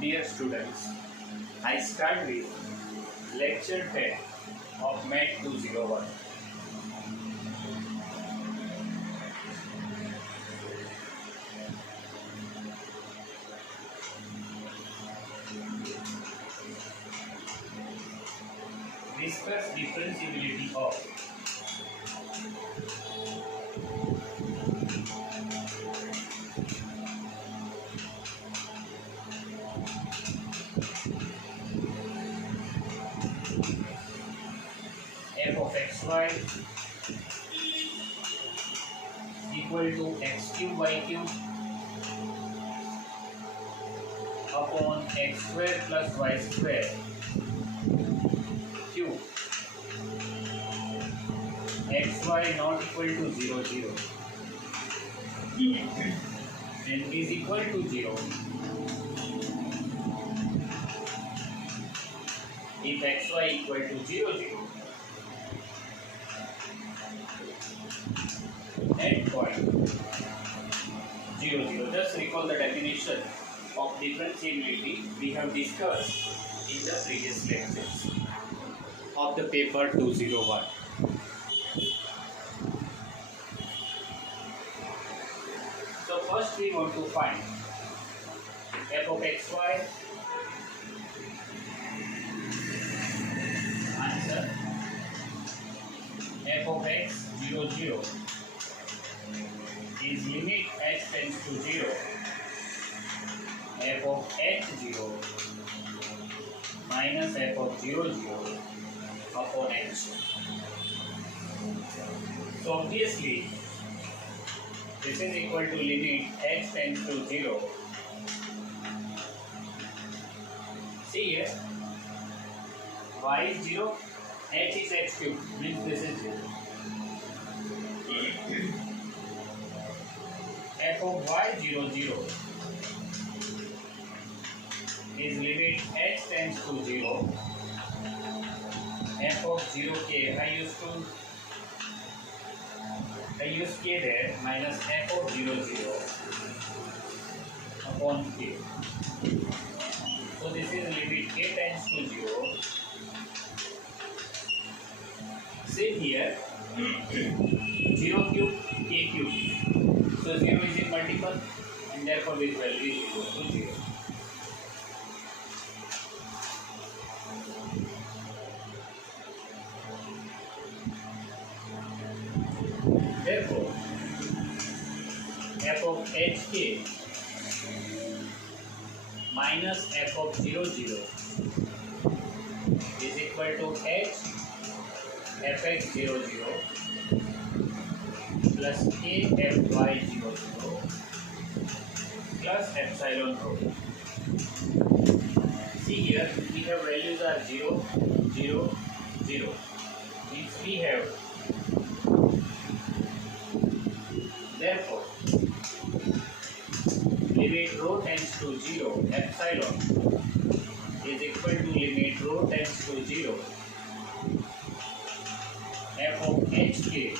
Dear students, I start with lecture 10 of Math 201. Discuss differentiability of f of xy equal to x cube y cube upon x square plus y square cube xy not equal to 0 0 and is equal to 0 if xy equal to 0 0 at point 0 0. Just recall the definition of differentiability we have discussed in the previous lectures of the paper 201. So first we want to find f of xy. Answer: f of x 0 0 is limit h tends to 0 f of h 0 minus f of 0 0 upon h. So obviously this is equal to limit h tends to 0. See here, y is 0, h is h cube, means this is 0. f of y 0 0 is limit h tends to 0 f of 0k, I used k there, minus f of 0 0 upon k. So this is limit k tends to 0. Same here, 0 cube k cube. So 0 is in multiple and therefore this value is equal to 0. Therefore, f of hk minus f of 0 0 is equal to h fx 0 0 plus k fy 0 0 plus epsilon rho. See here, we have values are 0 0 0, means we have, therefore limit rho tends to 0 epsilon is equal to limit rho tends to 0 f of hk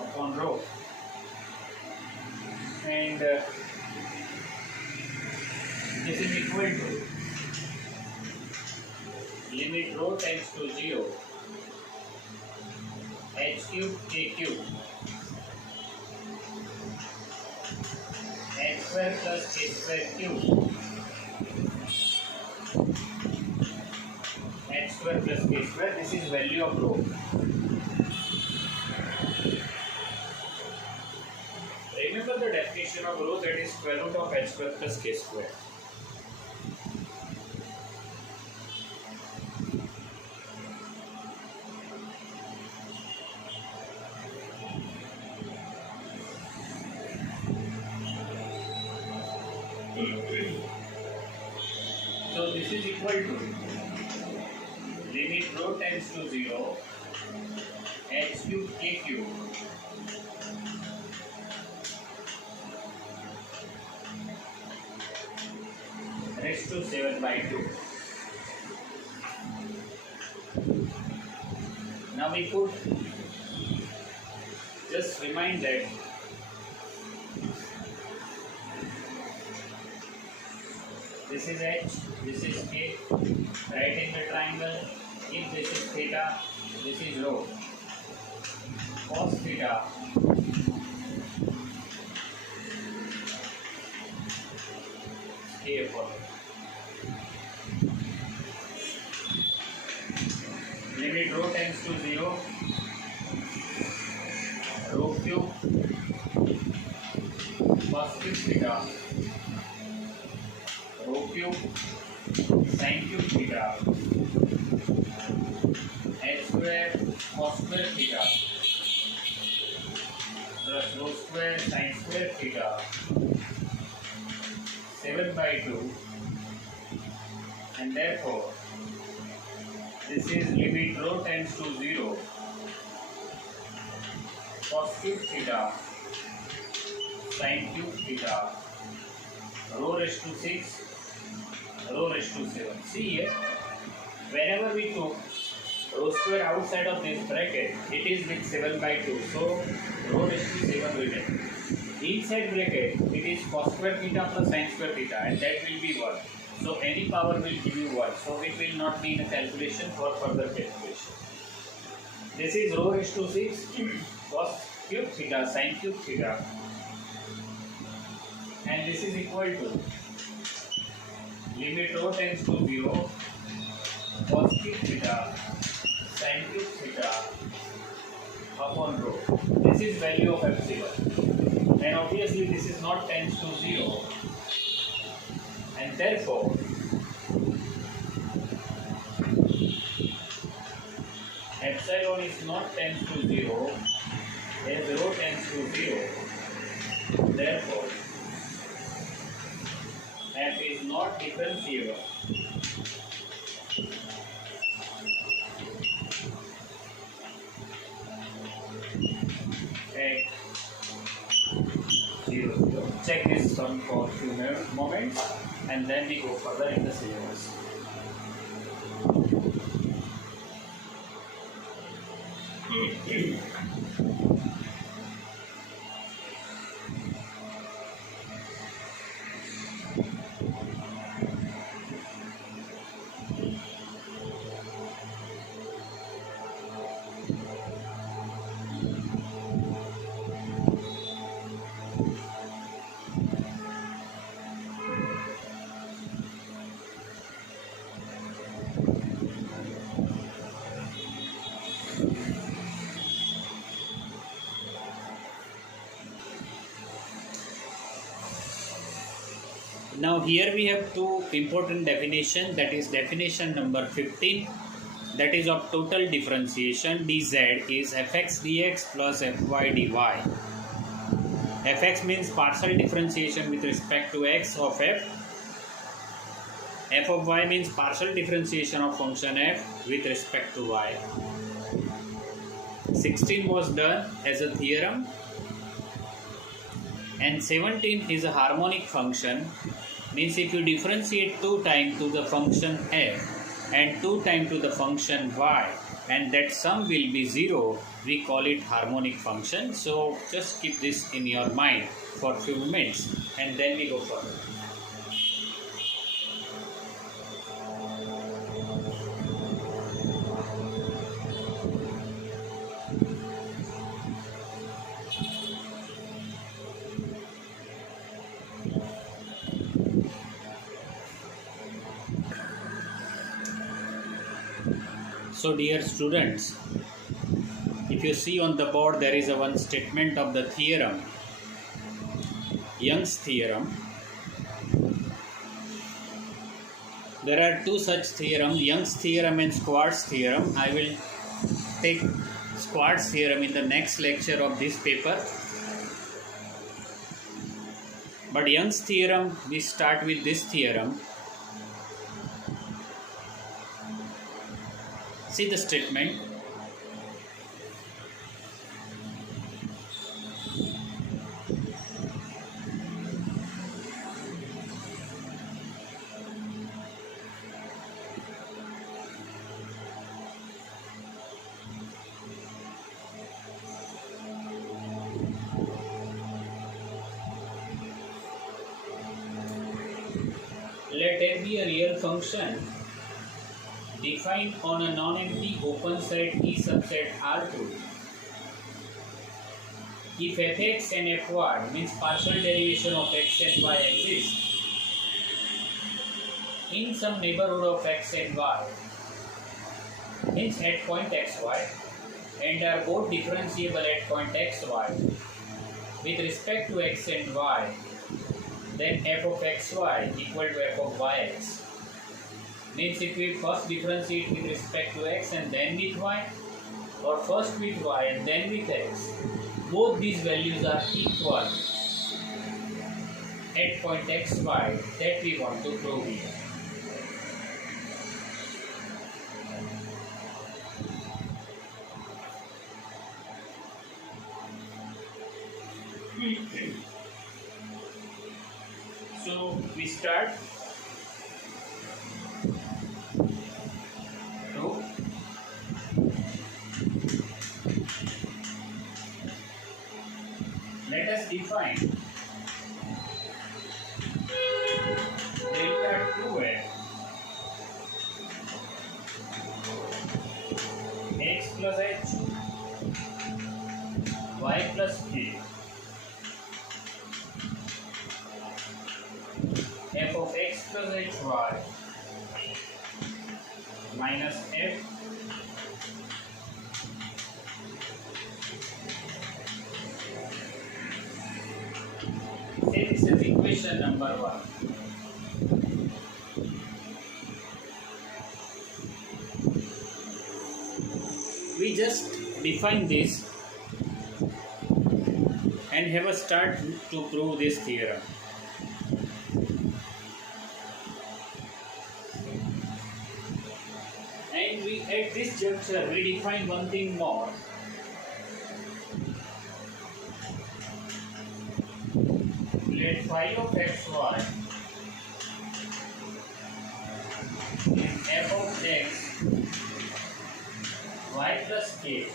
upon rho, and this is equal to limit rho tends to 0 h cube k cube h square plus k square cube h square plus k square. This is value of rho. Remember the definition of rho, that is square root of h square plus k square. So this is equal to limit rho tends to 0 h cube k cube raised to 7 by 2. Now we could just remind that this is h, this is k. Right in the triangle. If this is theta, this is rho. Cos theta k upon limit rho tends to 0, rho cube cos cube theta, rho cube sin cube theta, h square cos square theta plus rho square sin square theta 7/2, and therefore this is limit rho tends to 0, cos cube theta, sin cube theta, rho raised to 6, rho raised to 7. See here, whenever we took rho square outside of this bracket, it is with 7/2, so rho raised to 7 written. Inside bracket, it is cos square theta plus sin square theta, and that will be 1. So any power will give you 1. So it will not be in a calculation for further calculation. This is rho raised to 6 cos cube theta sin cube theta, and this is equal to limit rho tends to 0, cos cube theta sin cube theta upon rho. This is value of epsilon, and obviously this is not tends to 0, and therefore epsilon is not tends to 0 as rho tends to 0. Therefore f is not differentiable. Okay. 0, 0. Check this sum for a few moments, and then we go further in the syllabus. Now here we have two important definitions, that is definition number 15, that is of total differentiation. dz is fx dx plus fy dy. Fx means partial differentiation with respect to x of f. F of y means partial differentiation of function f with respect to y. 16 was done as a theorem, and 17 is a harmonic function. Means if you differentiate 2 times to the function f and 2 times to the function y, and that sum will be 0, we call it harmonic function. So just keep this in your mind for a few minutes, and then we go further. So dear students, if you see on the board, there is a one statement of the theorem, Young's theorem. There are two such theorems, Young's theorem and Squart's theorem. I will take Squart's theorem in the next lecture of this paper. But Young's theorem, we start with this theorem. See the statement. Let let f be a real function defined on a non-empty open set E subset R2. If fx and fy means partial derivation of x and y exist in some neighborhood of x and y, hence at point xy, and are both differentiable at point xy with respect to x and y, then f of xy equal to f of yx. Means if we first differentiate with respect to x and then with y, or first with y and then with x, both these values are equal at point xy that we want to prove here. So we start to let us define delta 2f x plus h y plus k f of x plus hy minus f say this is equation number 1. We just define this and have a start to prove this theorem. And we at this juncture we define one thing more. Let phi of xy is f of x y plus k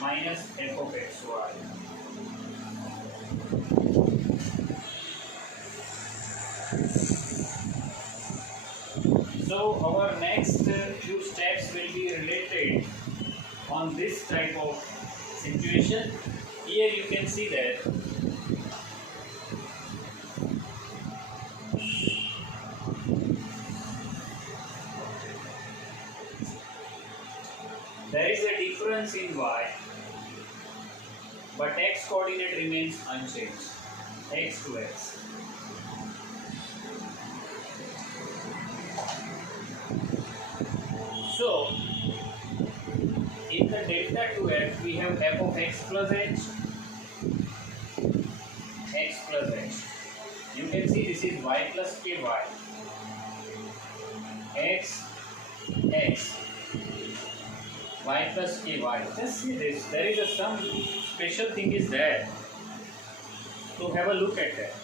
minus f of xy. So our next few steps will be related on this type of situation. Here you can see that there is a difference in y, but x coordinate remains unchanged, x to x. So, in the delta 2f, we have f of x plus h, x plus h. You can see this is y plus ky, x, x, y plus ky. Just see this. There is some special thing is there. So have a look at that.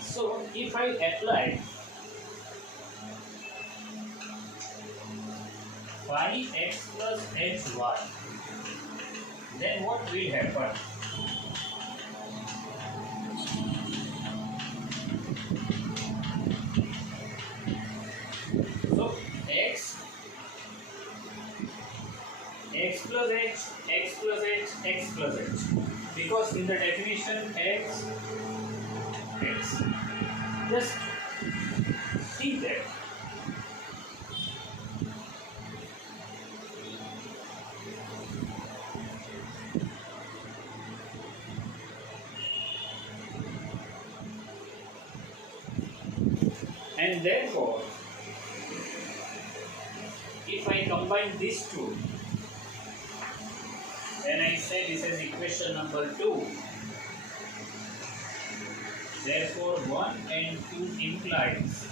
So if I apply phi x plus hy, then what will happen? So x plus h, x plus h, x plus h, because in the definition x. Just see that. And therefore, if I combine these two, then I say this is equation number 2. Therefore, 1 and 2 implies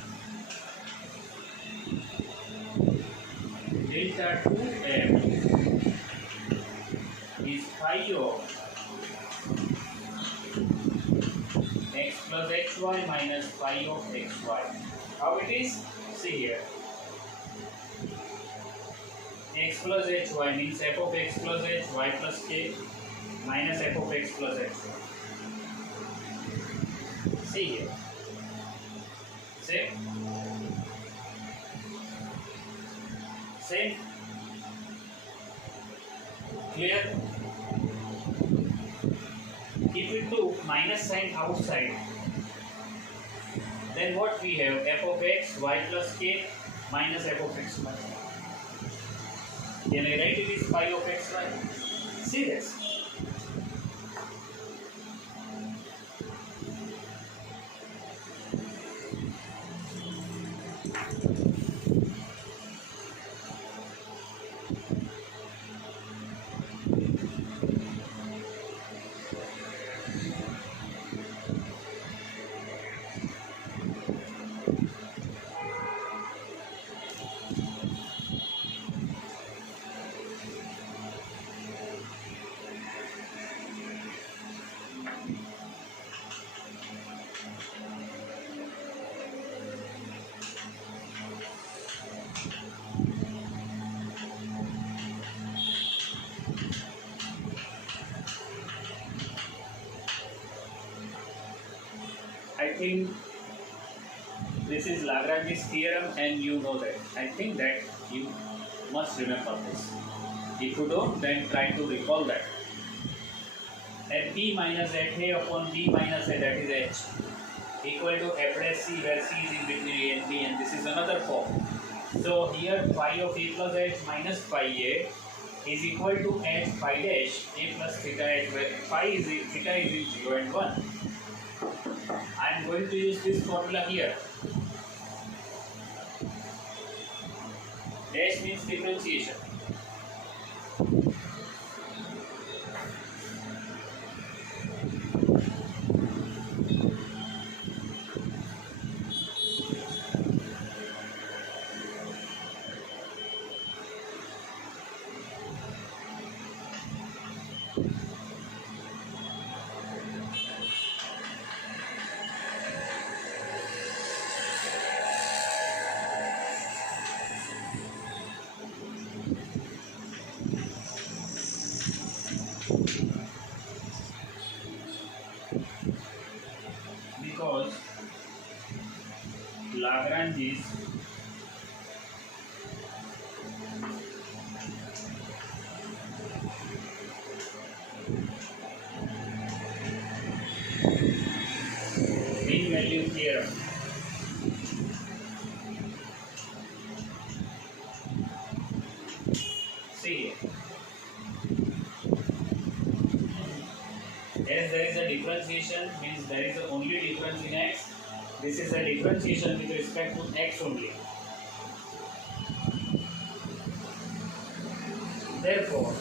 delta 2f is phi of plus hy minus phi of xy. How it is? See here. X plus hy means f of x plus h y plus k minus f of x plus h. See here. Same. Same. Clear? If we do minus sign outside, then what we have? F of x y plus k minus f of x y. Can I write it is phi of x y? See this. I think this is Lagrange's theorem and you know that. I think that you must remember this. If you don't, then try to recall that. At p minus at a upon b minus a, that is h, equal to f dash c, where c is in between a and b, and this is another form. So here phi of a plus h minus phi a is equal to h phi dash a plus theta h, where phi is theta is in 0 and 1. I am going to use this formula here. Dash means differentiation. Because Lagrange's mean value theorem see, as there is a differentiation, means there is a only difference in x. This is a differentiation with respect to x only. Therefore,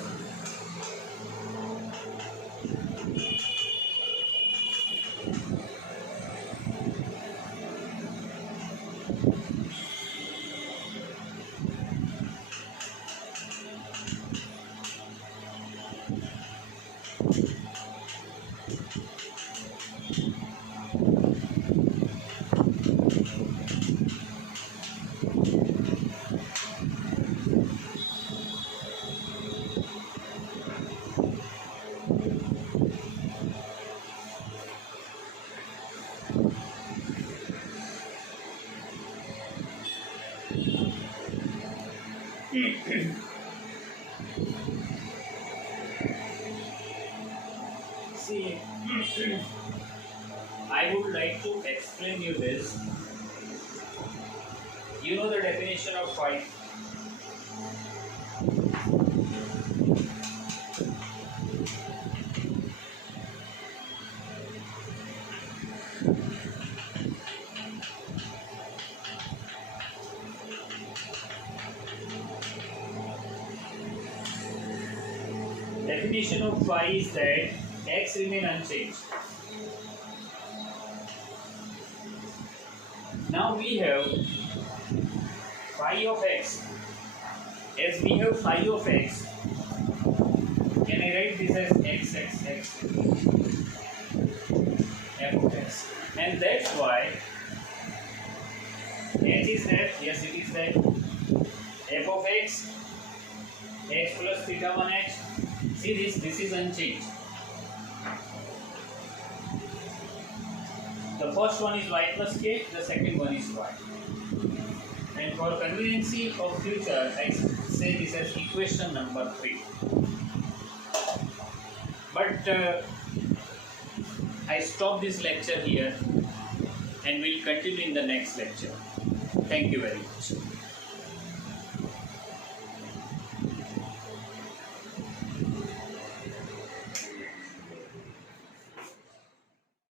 see, I would like to explain you this. You know the definition of phi. Definition of phi is that x remain unchanged. Now we have phi of x. As we have phi of x, can I write this as x f of x? And that's why h is that, yes it is that, f of x plus theta 1h. See this is unchanged. The first one is y plus k, the second one is y. And for conveniency of future, I say this as equation number 3. But I stop this lecture here and we'll continue in the next lecture. Thank you very much.